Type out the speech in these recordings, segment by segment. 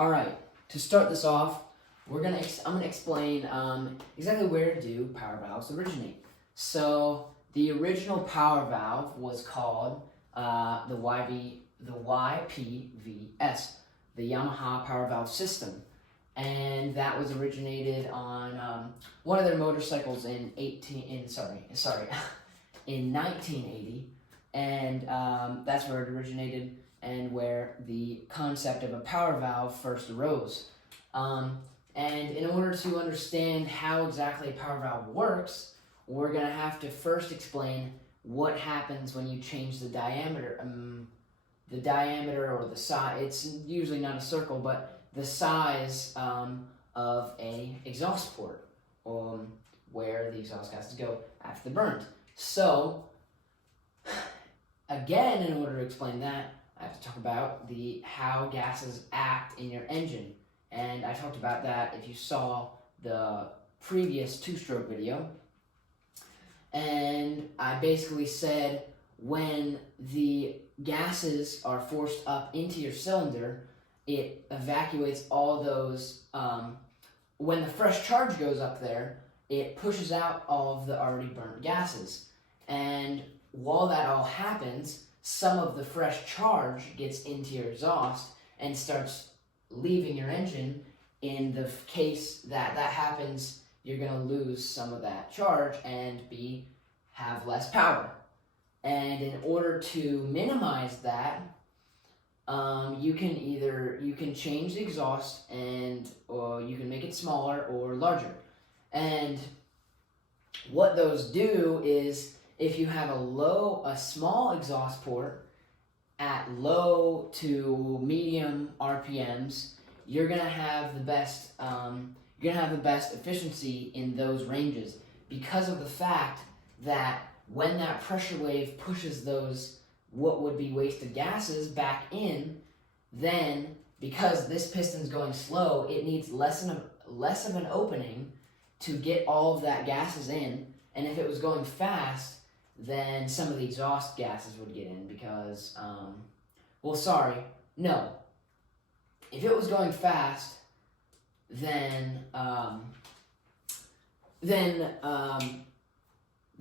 All right, to start this off, I'm gonna explain exactly where do power valves originate. So the original power valve was called the YPVS, the Yamaha Power Valve System, and that was originated on one of their motorcycles in 1980, and that's where it originated and where the concept of a power valve first arose. And in order to understand how exactly a power valve works, we're going to have to first explain what happens when you change the diameter or the size. It's usually not a circle, but the size of a exhaust port, where the exhaust gases go after they're burned. So, again, in order to explain that, I have to talk about how gases act in your engine. And I talked about that if you saw the previous two-stroke video. And I basically said when the gases are forced up into your cylinder, it evacuates all those. When the fresh charge goes up there, it pushes out all of the already burnt gases. And while that all happens, some of the fresh charge gets into your exhaust and starts leaving your engine. In the case that happens, you're going to lose some of that charge and have less power. And in order to minimize that, you can change the exhaust, or you can make it smaller or larger. And what those do is, if you have a small exhaust port at low to medium RPMs, you're gonna have the best efficiency in those ranges, because of the fact that when that pressure wave pushes those what would be wasted gases back in, then because this piston's going slow, it needs less of an opening to get all of that gases in. And if it was going fast, then some of the exhaust gases would get in because, if it was going fast, then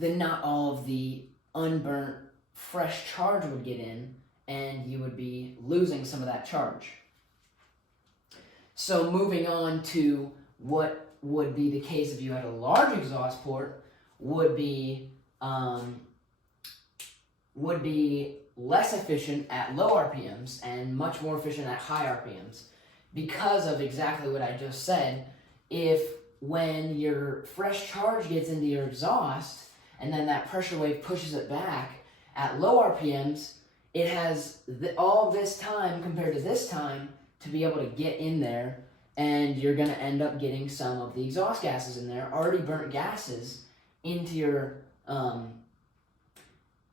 not all of the unburnt fresh charge would get in, and you would be losing some of that charge. So moving on to what would be the case if you had a large exhaust port, would be less efficient at low RPMs and much more efficient at high RPMs, because of exactly what I just said. When your fresh charge gets into your exhaust and then that pressure wave pushes it back at low RPMs, it has all this time compared to this time to be able to get in there, and you're going to end up getting some of the exhaust gases in there, already burnt gases, into your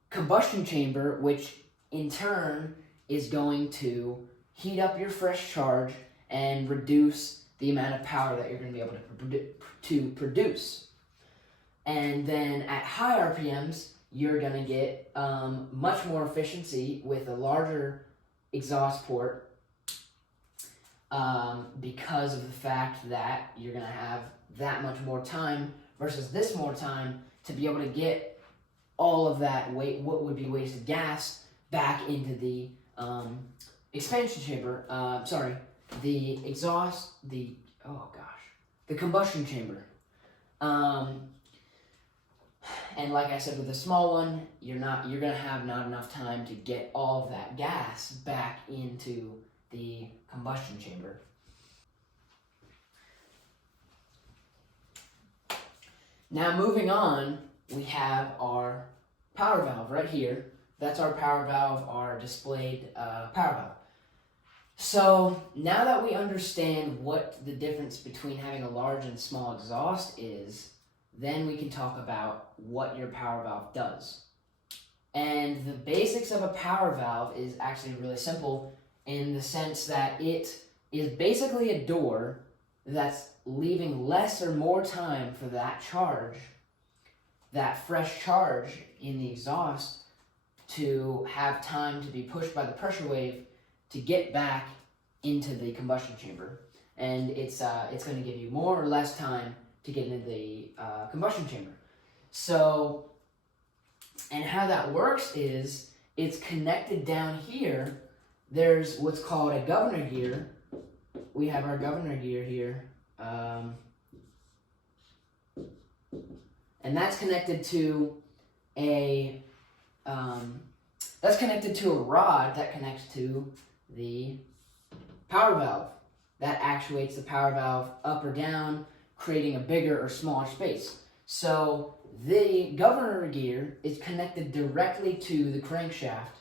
combustion chamber, which in turn is going to heat up your fresh charge and reduce the amount of power that you're going to be able to produce. And then at high RPMs, you're going to get much more efficiency with a larger exhaust port, because of the fact that you're going to have that much more time versus this more time to be able to get all of that what would be wasted gas back into the expansion chamber. The combustion chamber. And like I said, with the small one, you're gonna have not enough time to get all of that gas back into the combustion chamber. Now moving on, we have our power valve right here. That's our power valve, our displayed power valve. So now that we understand what the difference between having a large and small exhaust is, then we can talk about what your power valve does. And the basics of a power valve is actually really simple, in the sense that it is basically a door that's leaving less or more time for that charge, that fresh charge in the exhaust, to have time to be pushed by the pressure wave to get back into the combustion chamber, and it's going to give you more or less time to get into the combustion chamber. So, and how that works is it's connected down here. There's what's called a governor gear. We have our governor gear here, and that's connected to a rod that connects to the power valve. That actuates the power valve up or down, creating a bigger or smaller space. So the governor gear is connected directly to the crankshaft,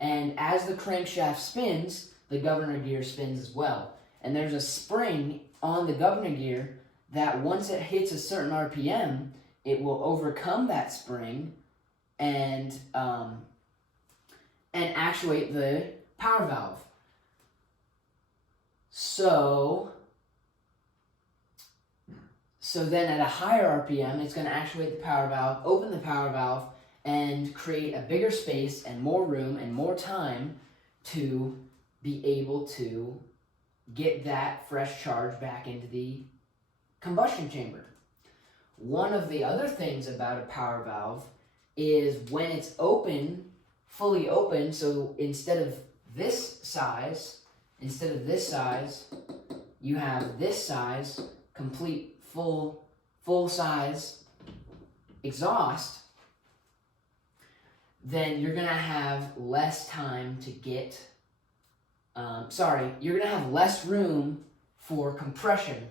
and as the crankshaft spins, the governor gear spins as well. And there's a spring on the governor gear that once it hits a certain RPM, it will overcome that spring and actuate the power valve. So then at a higher RPM, it's going to actuate the power valve, open the power valve, and create a bigger space and more room and more time to be able to get that fresh charge back into the combustion chamber. One of the other things about a power valve is when it's open, fully open, so instead of this size, you have this size, complete full size exhaust, then you're gonna have less time to get, you're gonna have less room for compression.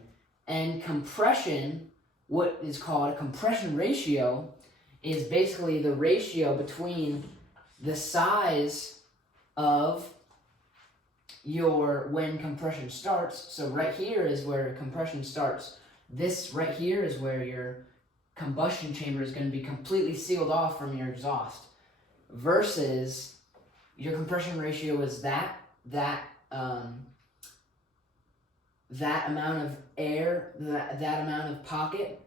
And compression, what is called a compression ratio, is basically the ratio between the size of when compression starts. So right here is where compression starts. This right here is where your combustion chamber is going to be completely sealed off from your exhaust, versus your compression ratio is that amount of air, that amount of pocket,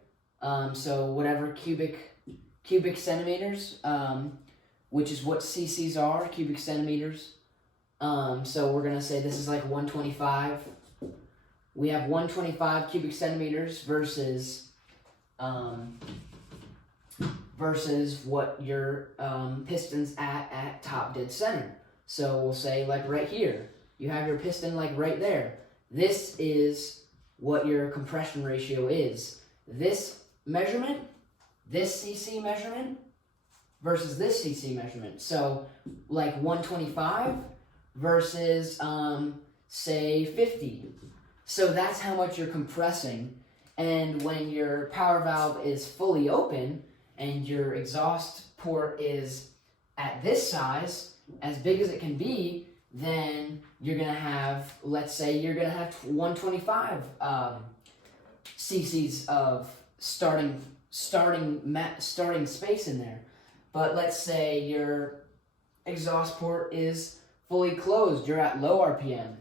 so whatever cubic centimeters, which is what cc's are, cubic centimeters. So we're gonna say this is like 125. We have 125 cubic centimeters versus what your piston's at top dead center. So we'll say like right here, you have your piston like right there. This is what your compression ratio is. This measurement, this cc measurement versus this cc measurement. So like 125 versus say 50. So that's how much you're compressing. And when your power valve is fully open and your exhaust port is at this size, as big as it can be, then you're gonna have, let's say you're gonna have 125 cc's of starting space in there. But let's say your exhaust port is fully closed, you're at low RPM.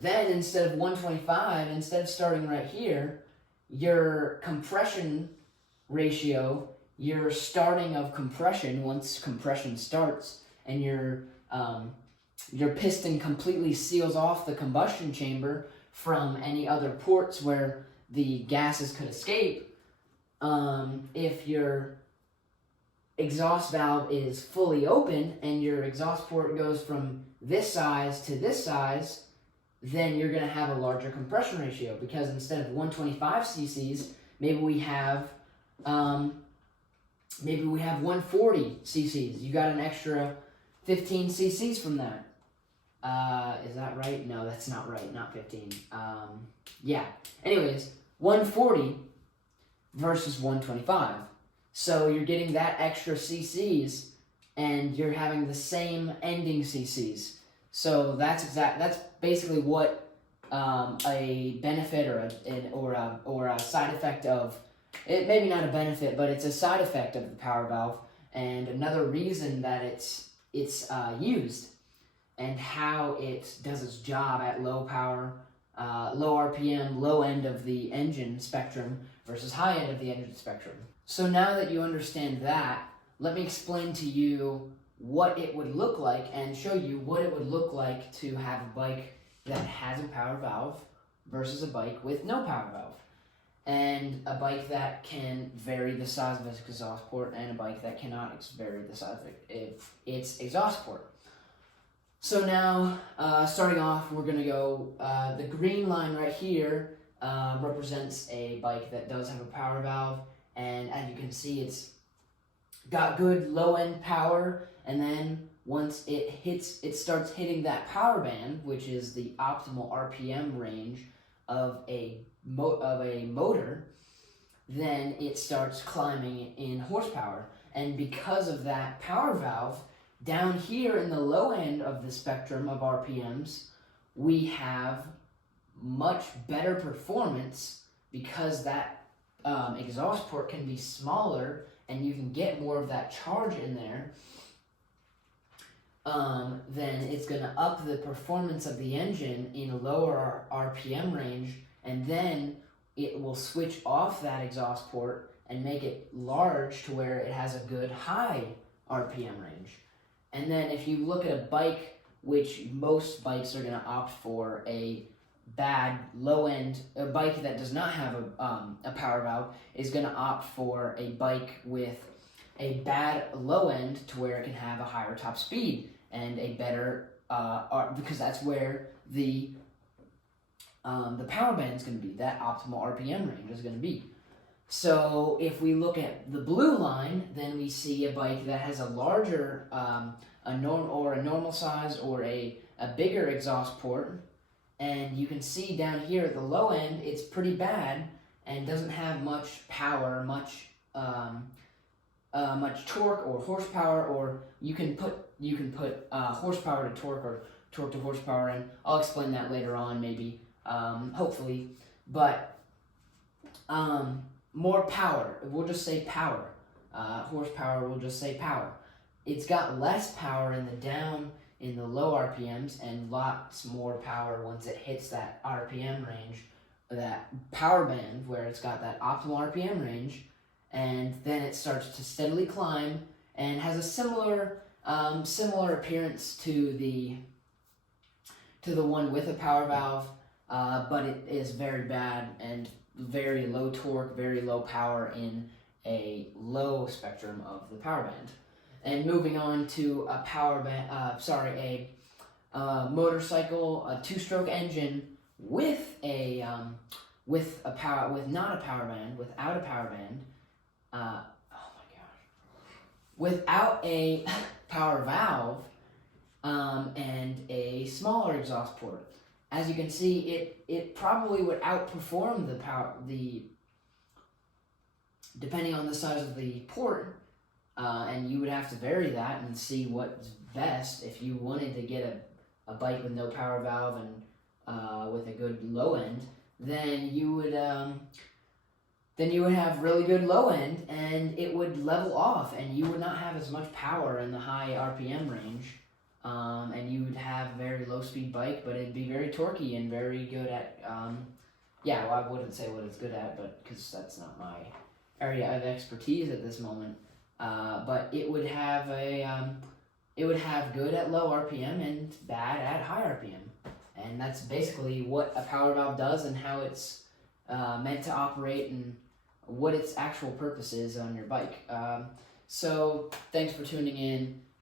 Then instead of 125, instead of starting right here, your compression ratio, your starting of compression, once compression starts and your piston completely seals off the combustion chamber from any other ports where the gases could escape, if your exhaust valve is fully open and your exhaust port goes from this size to this size, then you're going to have a larger compression ratio, because instead of 125 cc's, maybe we have 140 cc's. You got an extra 15 cc's from that. Is that right? No, that's not right. Not 15. Yeah. Anyways, 140 versus 125. So you're getting that extra cc's, and you're having the same ending cc's. So that's basically what a benefit or a side effect of it. Maybe not a benefit, but it's a side effect of the power valve, and another reason that it's used, and how it does its job at low power, low RPM, low end of the engine spectrum versus high end of the engine spectrum. So now that you understand that, let me explain to you what it would look like and show you what it would look like to have a bike that has a power valve versus a bike with no power valve, and a bike that can vary the size of its exhaust port and a bike that cannot vary the size of its exhaust port. So now, starting off, we're going to go, the green line right here represents a bike that does have a power valve, and as you can see, it's got good low-end power, and then once it starts hitting that power band, which is the optimal RPM range of a motor, then it starts climbing in horsepower. And because of that power valve, down here in the low end of the spectrum of RPMs, we have much better performance because that exhaust port can be smaller and you can get more of that charge in there. Then it's going to up the performance of the engine in a lower RPM range, and then it will switch off that exhaust port and make it large to where it has a good high RPM range. And then if you look at a bike, which most bikes are going to opt for a bad low-end, a bike that does not have a power valve is going to opt for a bike with a bad low end to where it can have a higher top speed and a better, because that's where the power band is going to be, that optimal RPM range is going to be. So if we look at the blue line, then we see a bike that has a larger, a normal size or a bigger exhaust port, and you can see down here at the low end, it's pretty bad and doesn't have much power, much torque or horsepower, or you can put horsepower to torque or torque to horsepower, and I'll explain that later on, maybe, hopefully. But more power, we'll just say power. Horsepower, we'll just say power. It's got less power in the low RPMs and lots more power once it hits that RPM range, that power band where it's got that optimal RPM range, and then it starts to steadily climb and has a similar appearance to the one with a power valve, but it is very bad and very low torque, very low power in a low spectrum of the power band. And moving on to a motorcycle, a two-stroke engine with not a power band, without a power band, without a power valve, and a smaller exhaust port. As you can see, it probably would outperform depending on the size of the port. And you would have to vary that and see what's best. If you wanted to get a bike with no power valve and with a good low end, then you would have really good low end, and it would level off, and you would not have as much power in the high RPM range, and you would have a very low speed bike, but it'd be very torquey and very good at I wouldn't say what it's good at, but because that's not my area of expertise at this moment. But it would have good at low RPM and bad at high RPM, and that's basically what a power valve does and how it's meant to operate and what its actual purpose is on your bike. So thanks for tuning in.